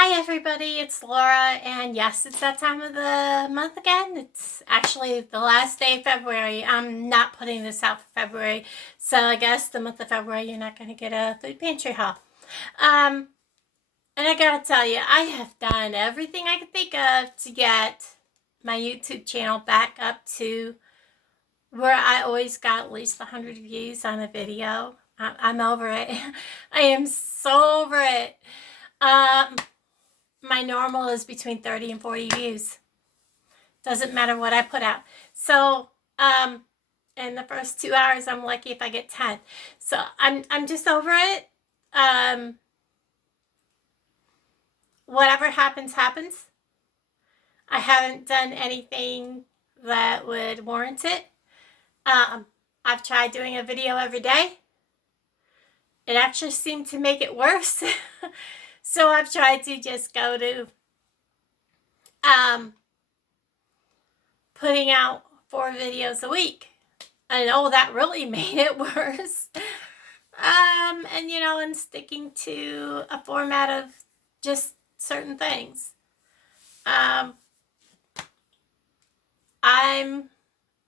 Hi everybody, it's Laura, and yes, it's that time of the month again. It's actually the last day of February. I'm not putting this out for February, so I guess the month of February you're not going to get a food pantry haul. Um, and I gotta tell you, I have done everything I could think of to get my YouTube channel back up to where I always got at least 100 views on a video. I'm over it. I am so over it. Um, my normal is between 30 and 40 views. Doesn't matter what I put out. So, in the first 2 hours, I'm lucky if I get 10. So I'm just over it. Whatever happens, happens. I haven't done anything that would warrant it. I've tried doing a video every day. It actually seemed to make it worse. So I've tried to just go to putting out 4 videos a week. And that really made it worse. And sticking to a format of just certain things. I'm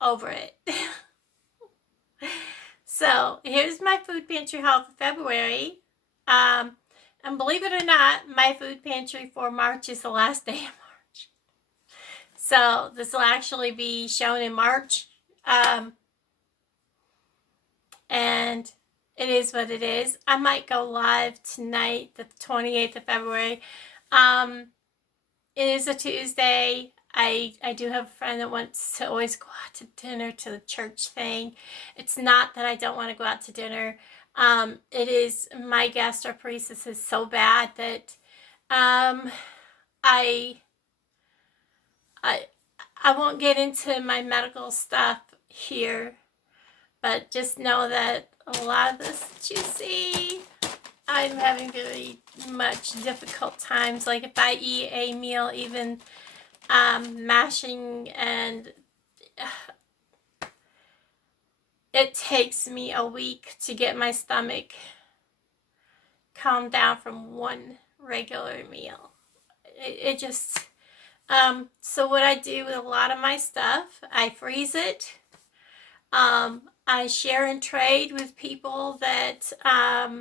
over it. So here's my food pantry haul for February. And believe it or not, my food pantry for March is the last day of March. So this will actually be shown in March. And it is what it is. I might go live tonight, the 28th of February. It is a Tuesday. I do have a friend that wants to always go out to dinner to the church thing. It's not that I don't want to go out to dinner. It is my gastroparesis is so bad that I won't get into my medical stuff here, but just know that a lot of this that you see, I'm having very much difficult times. Like if I eat a meal, even mashing, and it takes me a week to get my stomach calmed down from one regular meal. It just, so what I do with a lot of my stuff, I freeze it. I share and trade with people that are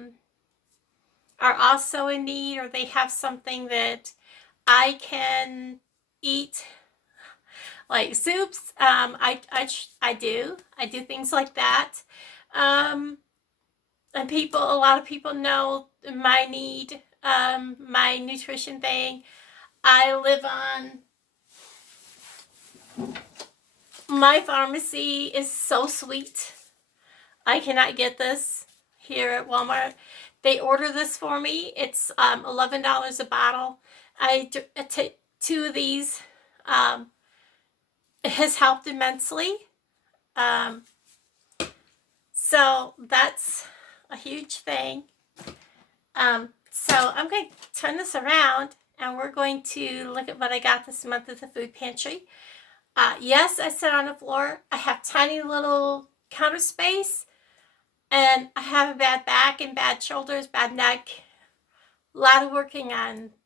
also in need, or they have something that I can eat, like soups. I do things like that. And a lot of people know my need, my nutrition thing. I live on, my pharmacy is so sweet. I cannot get this here at Walmart. They order this for me. It's $11 a bottle. I take 2 of these. It has helped immensely. So that's a huge thing. So I'm going to turn this around, and we're going to look at what I got this month at the food pantry. Yes, I sit on the floor. I have tiny little counter space, and I have a bad back and bad shoulders, bad neck. A lot of working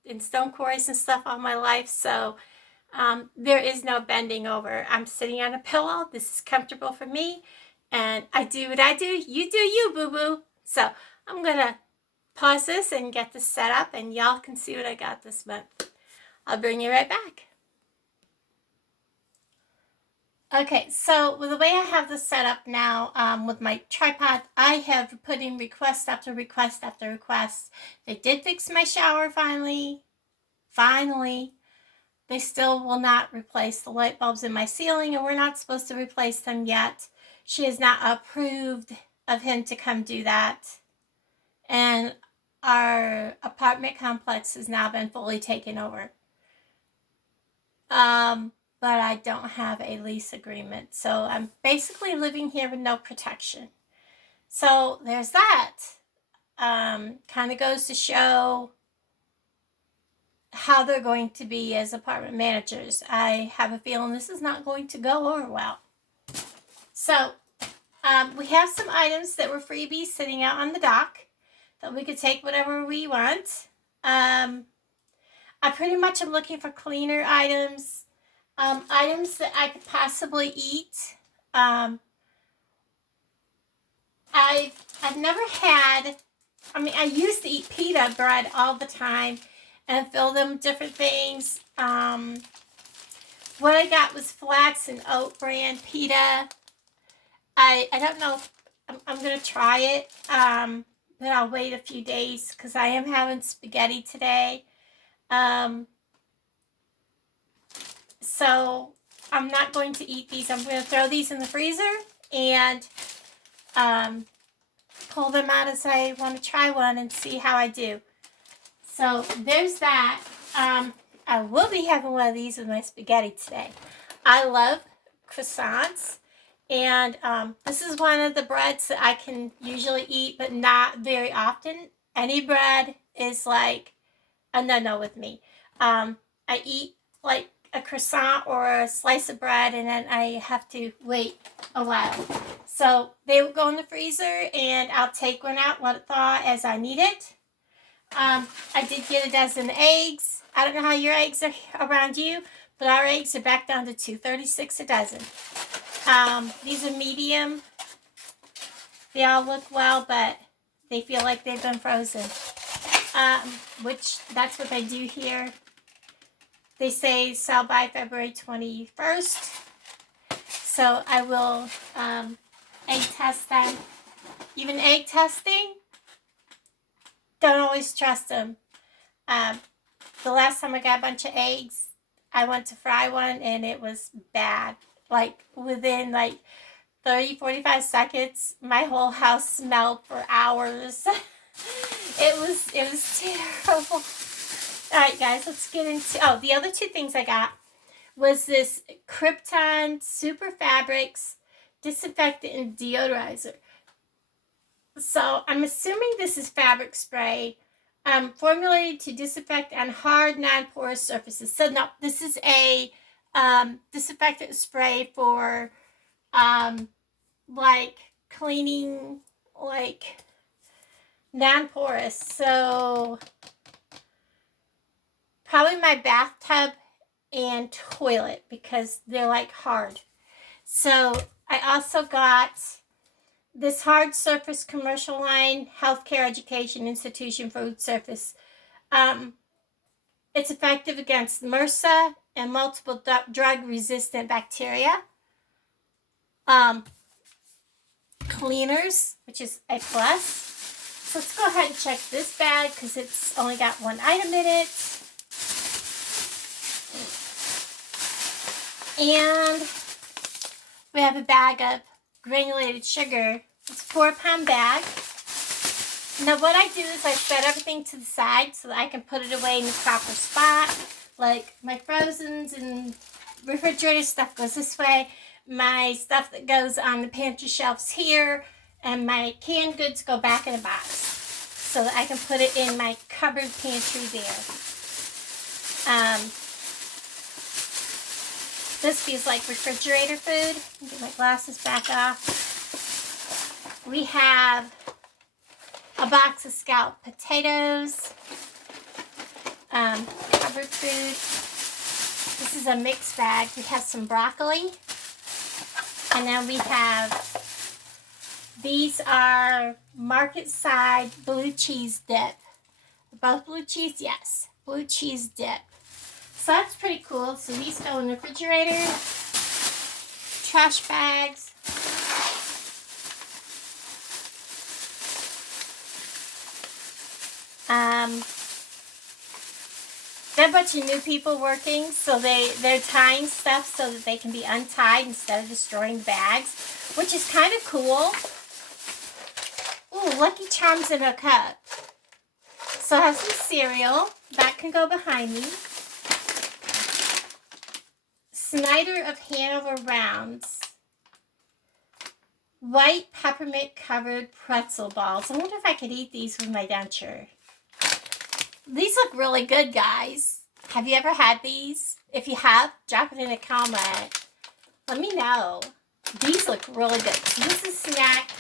in stone quarries and stuff all my life, so there is no bending over. I'm sitting on a pillow. This is comfortable for me, and I do what I do. You do you, boo-boo. So I'm going to pause this and get this set up, and y'all can see what I got this month. I'll bring you right back. Okay, so with the way I have this set up now, with my tripod, I have put in request after request after request. They did fix my shower finally. Finally. They still will not replace the light bulbs in my ceiling, and we're not supposed to replace them yet. She has not approved of him to come do that. And our apartment complex has now been fully taken over. But I don't have a lease agreement. So I'm basically living here with no protection. So there's that. Kind of goes to show how they're going to be as apartment managers. I have a feeling this is not going to go over well. So we have some items that were freebies sitting out on the dock that we could take whatever we want. I pretty much am looking for cleaner items, items that I could possibly eat. Um, I've never had. I mean, I used to eat pita bread all the time and fill them with different things. What I got was flax and oat bran pita. I don't know if I'm going to try it, but I'll wait a few days because I am having spaghetti today. So I'm not going to eat these. I'm going to throw these in the freezer and pull them out as I want to try one and see how I do. So there's that. I will be having one of these with my spaghetti today. I love croissants. And this is one of the breads that I can usually eat, but not very often. Any bread is like a no-no with me. I eat like a croissant or a slice of bread, and then I have to wait a while. So they will go in the freezer, and I'll take one out, let it thaw as I need it. I did get a dozen eggs. I don't know how your eggs are around you, but our eggs are back down to $2.36 a dozen. These are medium. They all look well, but they feel like they've been frozen. Which that's what they do here. They say sell by February 21st. So I will egg test them. Even egg testing, don't always trust them. The last time I got a bunch of eggs, I went to fry one and it was bad. Like within like 30-45 seconds, my whole house smelled for hours. It was terrible. Alright guys, let's get into, the other two things I got was this Krypton Super Fabrics Disinfectant and Deodorizer. So I'm assuming this is fabric spray formulated to disinfect on hard, non-porous surfaces. So no, this is a disinfectant spray for like cleaning, like non-porous. So probably my bathtub and toilet because they're like hard. So I also got this hard surface commercial line healthcare education institution food surface. It's effective against MRSA and multiple drug resistant bacteria. Cleaners, which is a plus. So let's go ahead and check this bag because it's only got one item in it. And we have a bag of granulated sugar. It's a 4-pound bag. Now what I do is I set everything to the side so that I can put it away in the proper spot. Like my frozens and refrigerator stuff goes this way. My stuff that goes on the pantry shelves here. And my canned goods go back in a box so that I can put it in my cupboard pantry there. This feels like refrigerator food. Get my glasses back off. We have a box of scalloped potatoes. Cupboard food. This is a mixed bag. We have some broccoli. And then we have, these are market side blue cheese dip. Both blue cheese? Yes. Blue cheese dip. So that's pretty cool. So these go in the refrigerator. Trash bags. There are a bunch of new people working, so they're tying stuff so that they can be untied instead of destroying the bags, which is kind of cool. Ooh, Lucky Charms in a cup. So I have some cereal. That can go behind me. Snyder of Hanover Rounds. White peppermint covered pretzel balls. I wonder if I could eat these with my denture. These look really good, guys. Have you ever had these? If you have, drop it in a comment. Let me know. These look really good. So this is a snack.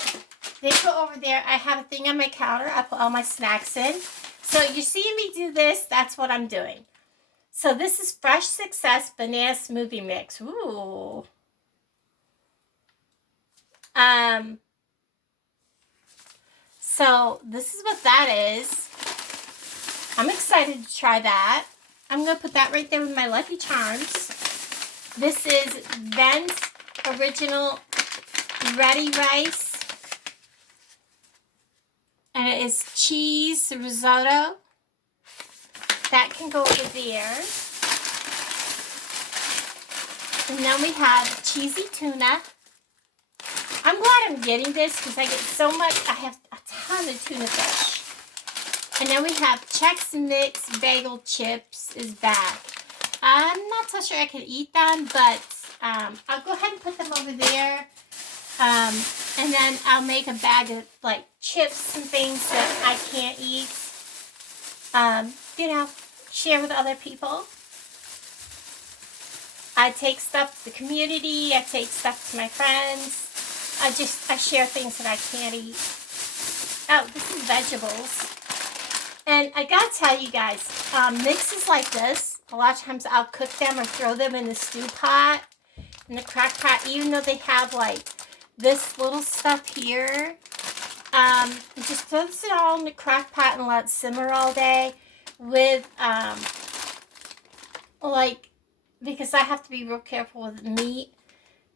They go over there. I have a thing on my counter. I put all my snacks in. So you're seeing me do this. That's what I'm doing. So this is Fresh Success Banana Smoothie Mix. Ooh. So this is what that is. I'm excited to try that. I'm going to put that right there with my Lucky Charms. This is Ben's Original Ready Rice. And it is cheese risotto. That can go over there. And then we have cheesy tuna. I'm glad I'm getting this because I get so much. I have a ton of tuna fish. And then we have Chex Mix Bagel Chips is back. I'm not so sure I can eat them, but I'll go ahead and put them over there. And then I'll make a bag of like chips and things that I can't eat. You know, share with other people. I take stuff to the community. I take stuff to my friends. I share things that I can't eat. Oh, this is vegetables. And I gotta tell you guys, mixes like this, a lot of times I'll cook them or throw them in the stew pot, in the crock pot, even though they have like this little stuff here. Just throw this all in the crock pot and let it simmer all day with, like, because I have to be real careful with meat,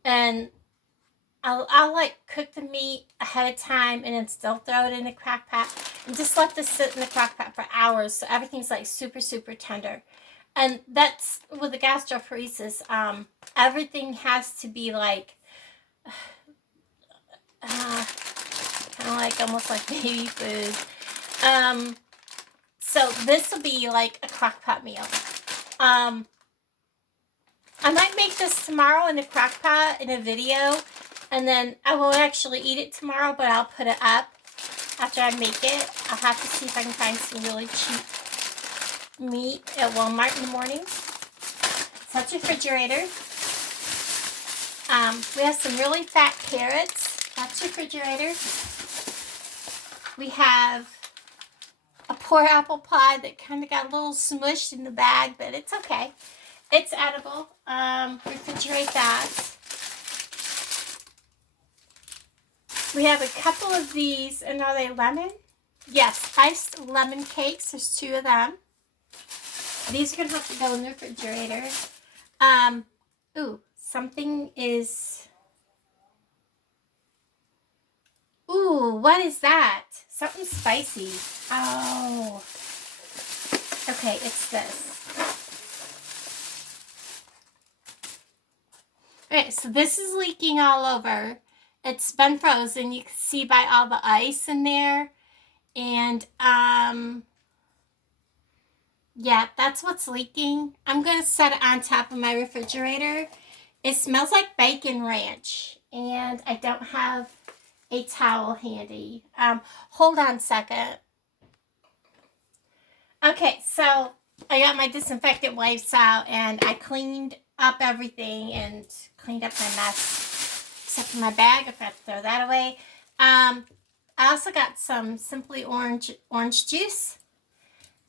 and I'll like cook the meat ahead of time and then still throw it in the crock pot and just let this sit in the crock pot for hours so everything's like super, super tender. And that's with the gastroparesis, everything has to be like, kind of like almost like baby food. So this will be like a crock pot meal. I might make this tomorrow in the crock pot in a video, and then I won't actually eat it tomorrow, but I'll put it up after I make it. I'll have to see if I can find some really cheap meat at Walmart in the morning. Such a refrigerator. We have some really fat carrots. That's refrigerator. We have a poor apple pie that kind of got a little smushed in the bag, but it's okay. It's edible. Refrigerate that. We have a couple of these, and are they lemon? Yes, iced lemon cakes. There's 2 of them. These are going to have to go in the refrigerator. Ooh, something is... Ooh, what is that? Something spicy. Oh. Okay, it's this. Okay, so this is leaking all over. It's been frozen. You can see by all the ice in there. And, yeah, that's what's leaking. I'm going to set it on top of my refrigerator. It smells like bacon ranch. And I don't have a towel handy. Hold on a second. Okay, so I got my disinfectant wipes out, and I cleaned up everything and cleaned up my mess. Except for my bag, I forgot to throw that away. I also got some Simply Orange juice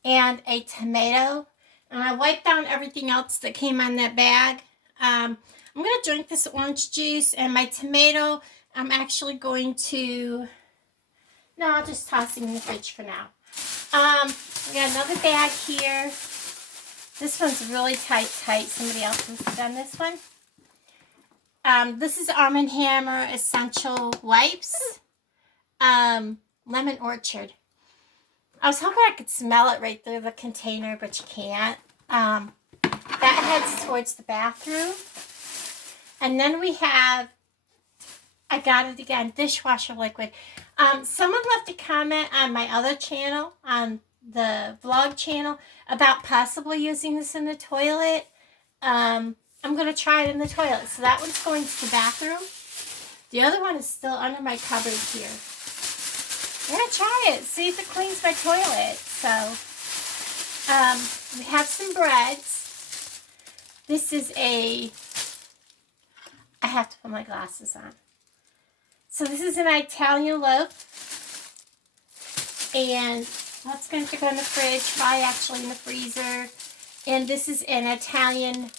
and a tomato. And I wiped down everything else that came on that bag. I'm going to drink this orange juice, and my tomato, I'm actually going to... No, I'll just toss it in the fridge for now. We got another bag here. This one's really tight. Somebody else has done this one. This is Arm & Hammer Essential Wipes. Lemon Orchard. I was hoping I could smell it right through the container, but you can't. That heads towards the bathroom. And then we have, I got it again, dishwasher liquid. Someone left a comment on my other channel, on the vlog channel, about possibly using this in the toilet. I'm going to try it in the toilet. So that one's going to the bathroom. The other one is still under my cupboard here. I'm going to try it, see if it cleans my toilet. So, we have some breads. This is I have to put my glasses on. So this is an Italian loaf. And that's going to go in the fridge, probably actually in the freezer. And this is an Italian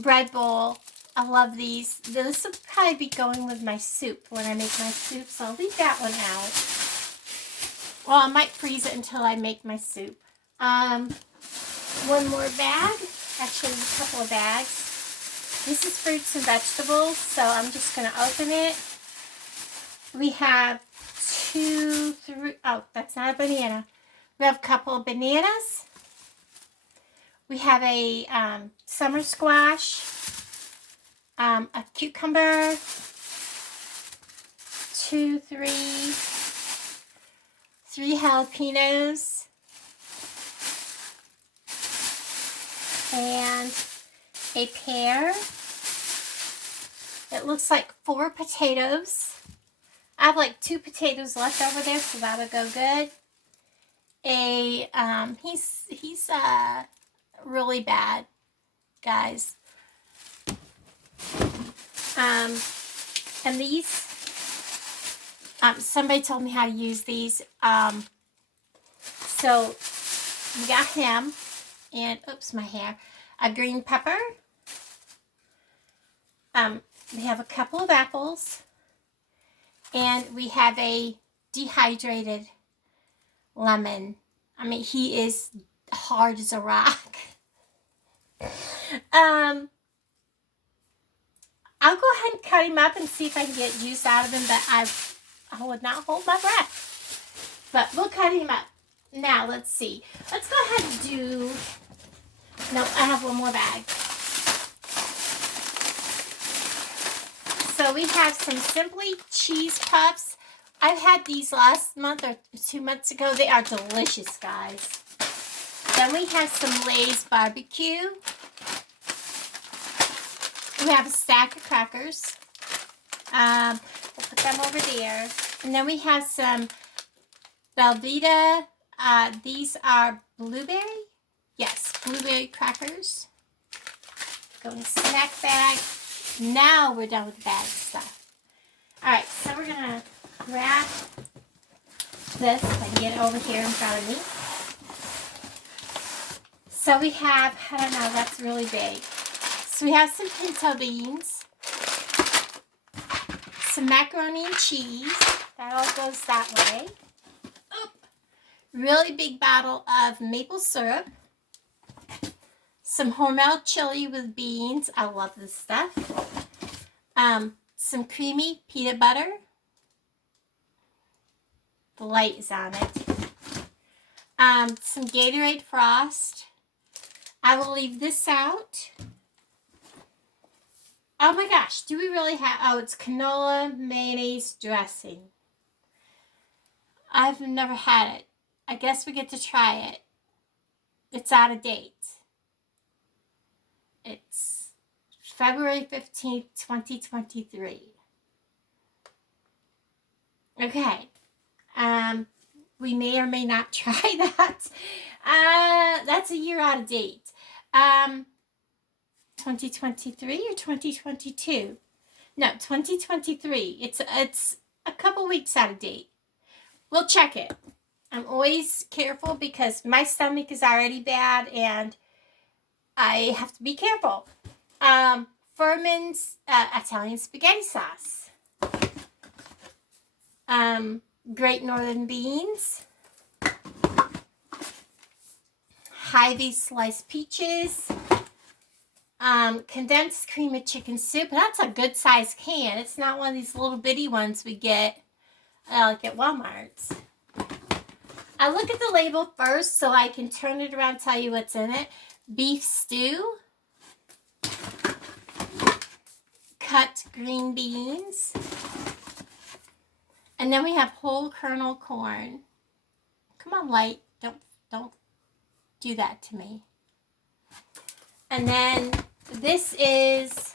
bread bowl. I love these. This will probably be going with my soup when I make my soup, so I'll leave that one out. Well, I might freeze it until I make my soup. One more bag. Actually, a couple of bags. This is fruits and vegetables, so I'm just going to open it. We have that's not a banana. We have a couple of bananas. We have a summer squash, a cucumber, three jalapenos, and a pear. It looks like 4 potatoes. I have like 2 potatoes left over there, so that would go good. He's really bad, guys. And these, somebody told me how to use these. So we got him, and oops, my hair. A green pepper. We have a couple of apples, and we have a dehydrated lemon. I mean, he is hard as a rock. I'll go ahead and cut him up and see if I can get juice out of him, but I would not hold my breath. But we'll cut him up. Now, let's see. Let's go ahead and do... No, I have one more bag. So we have some Simply Cheese Puffs. I've had these last month or 2 months ago. They are delicious, guys. Then we have some Lay's barbecue. We have a stack of crackers. We'll put them over there. And then we have some Velveeta. These are blueberry. Yes, blueberry crackers. Go in the snack bag. Now we're done with the bag stuff. Alright, so we're going to grab this and get it over here in front of me. So we have, I don't know, that's really big. So we have some pinto beans, some macaroni and cheese. That all goes that way. Oop. Really big bottle of maple syrup. Some Hormel chili with beans. I love this stuff. Some creamy peanut butter. The light is on it. Some Gatorade Frost. I will leave this out. Oh my gosh, do we really have... Oh, it's canola mayonnaise dressing. I've never had it. I guess we get to try it. It's out of date. It's February 15th, 2023. Okay. We may or may not try that. That's a year out of date. 2023 or 2022? No, 2023. It's a couple weeks out of date. We'll check it. I'm always careful because my stomach is already bad and I have to be careful. Furman's Italian spaghetti sauce. Great Northern beans. Hy-Vee sliced peaches. Condensed cream of chicken soup. That's a good size can. It's not one of these little bitty ones we get like at Walmart's. I look at the label first so I can turn it around and tell you what's in it. Beef stew. Cut green beans. And then we have whole kernel corn. Come on, Light. Don't do that to me. And then this is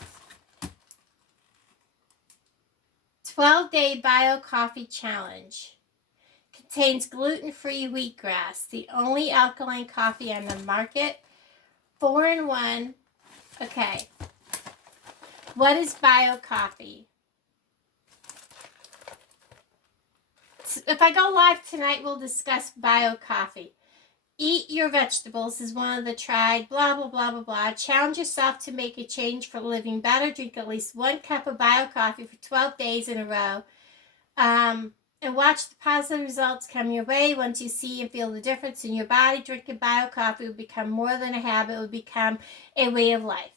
12-day Bio Coffee Challenge. Contains gluten-free wheatgrass, the only alkaline coffee on the market. 4-in-1. Okay. What is Bio Coffee? If I go live tonight, we'll discuss Bio Coffee. Eat your vegetables is one of the tried, blah, blah, blah, blah, blah. Challenge yourself to make a change for living better. Drink at least 1 cup of bio coffee for 12 days in a row. And watch the positive results come your way. Once you see and feel the difference in your body, drinking bio coffee will become more than a habit. It will become a way of life.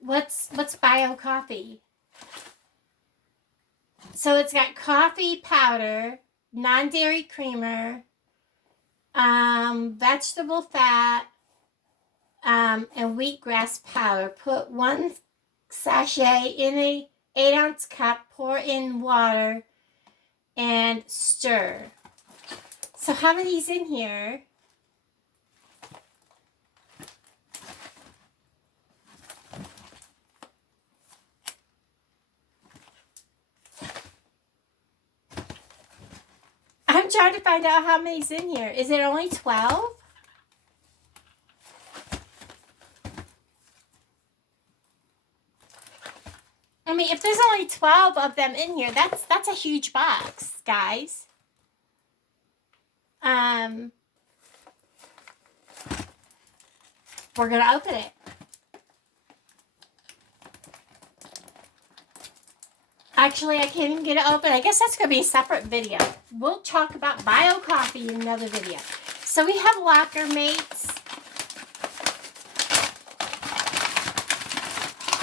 What's bio coffee? So it's got coffee powder, non-dairy creamer, vegetable fat, and wheatgrass powder. Put 1 sachet in a 8-ounce cup, pour in water, and stir. So how many's in here? I'm trying to find out how many's in here. Is it only 12? I mean, if there's only 12 of them in here, that's a huge box, guys. We're going to open it. Actually, I can't even get it open. I guess that's going to be a separate video. We'll talk about bio coffee in another video. So we have locker mates.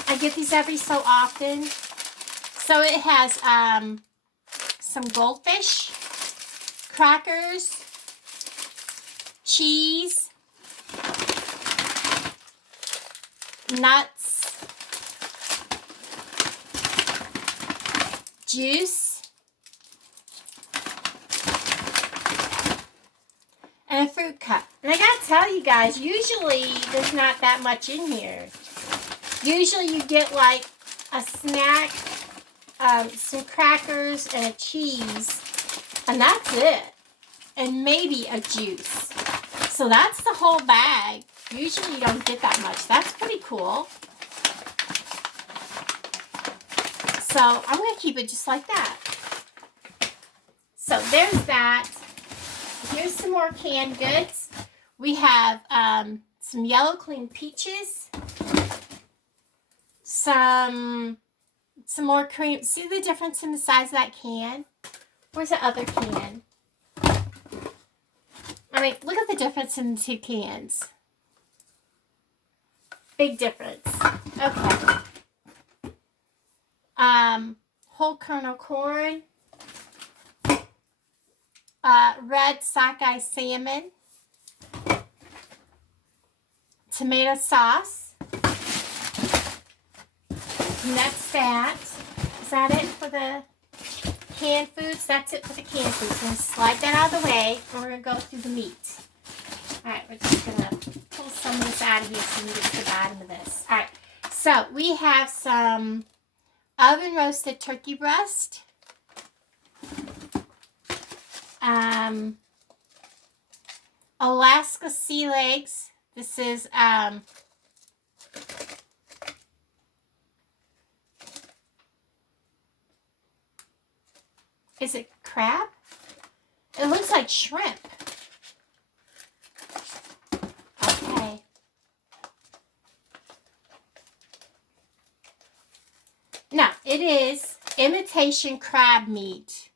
I get these every so often. So it has some goldfish, crackers, cheese, nuts, juice, and a fruit cup. And I gotta tell you guys, usually there's not that much in here. Usually you get like a snack, some crackers, and a cheese, and that's it. And maybe a juice. So that's the whole bag. Usually you don't get that much. That's pretty cool. So I'm going to keep it just like that. So there's that. Here's some more canned goods. We have some yellow clean peaches. Some more cream. See the difference in the size of that can? Where's the other can? I mean, look at the difference in the 2 cans. Big difference. Okay. Whole kernel corn. Red sockeye salmon. Tomato sauce. And that's that. Is that it for the canned foods? That's it for the canned foods. I'm going to slide that out of the way, and we're going to go through the meat. Alright, we're just going to pull some of this out of here so we can get to the bottom of this. Alright, so we have some oven roasted turkey breast. Alaska sea legs. This is it crab? It looks like shrimp. Okay. Now, it is imitation crab meat.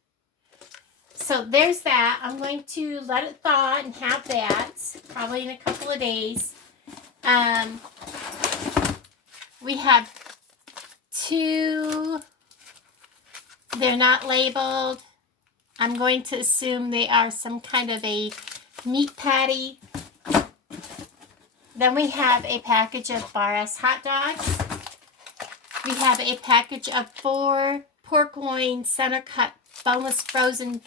So there's that. I'm going to let it thaw and have that probably in a couple of days. We have 2. They're not labeled. I'm going to assume they are some kind of a meat patty. Then we have a package of Bar-S hot dogs. We have a package of 4 pork loin center cut boneless frozen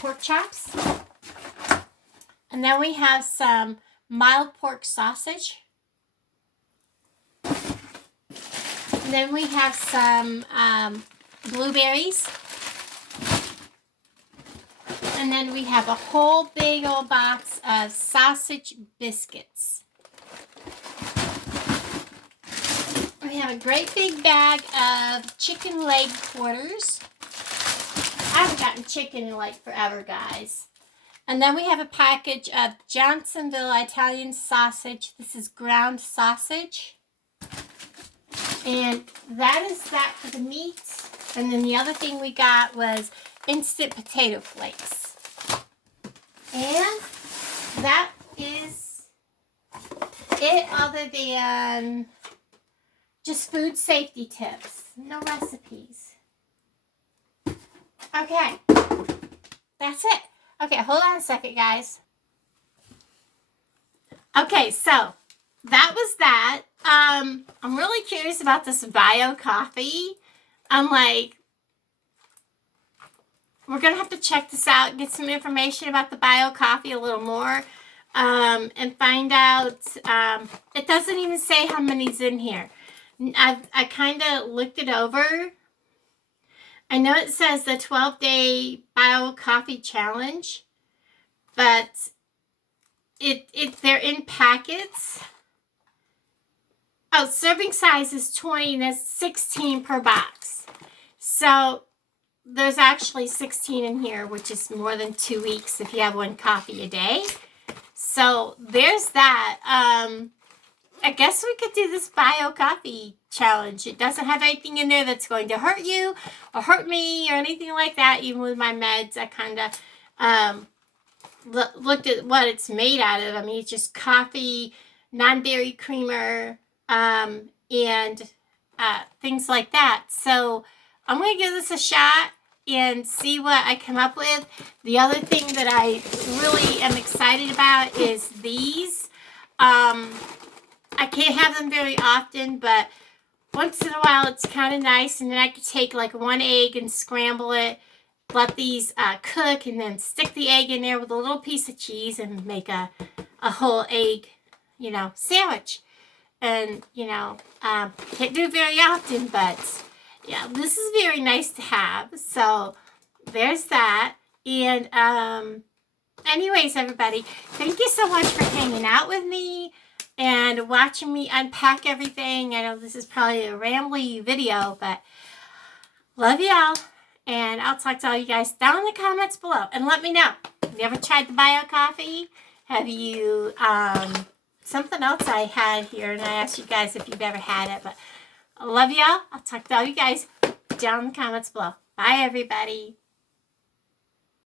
pork chops. And then we have some mild pork sausage. And then we have some blueberries. And then we have a whole big old box of sausage biscuits. We have a great big bag of chicken leg quarters. chicken in like forever, guys. And then we have a package of Johnsonville Italian sausage. This is ground sausage. And that is that for the meat. And then the other thing we got was instant potato flakes. And that is it, other than just food safety tips. No recipes. Okay. That's it. Okay, hold on a second, guys. Okay, so that was that. I'm really curious about this bio coffee. I'm like, we're going to have to check this out, get some information about the bio coffee a little more, and find out. It doesn't even say how many's in here. I kind of looked it over. I know it says the 12-day bio coffee challenge, but they're in packets. Oh, serving size is 20 and that's 16 per box. So there's actually 16 in here, which is more than 2 weeks if you have one coffee a day. So there's that. I guess we could do this bio coffee challenge. It doesn't have anything in there that's going to hurt you or hurt me or anything like that. Even with my meds, I kind of looked at what it's made out of. I mean, it's just coffee, non-dairy creamer, and things like that. So I'm going to give this a shot and see what I come up with. The other thing that I really am excited about is these. I can't have them very often, but once in a while it's kind of nice. And then I could take like one egg and scramble it, let these cook, and then stick the egg in there with a little piece of cheese and make a whole egg, sandwich. And, can't do it very often, but yeah, this is very nice to have. So there's that. And anyways, everybody, thank you so much for hanging out with me and watching me unpack everything. I know this is probably a rambly video, but love y'all. And I'll talk to all you guys down in the comments below. And let me know. Have you ever tried the bio coffee? Have you, something else I had here, and I asked you guys if you've ever had it. But I love y'all. I'll talk to all you guys down in the comments below. Bye, everybody.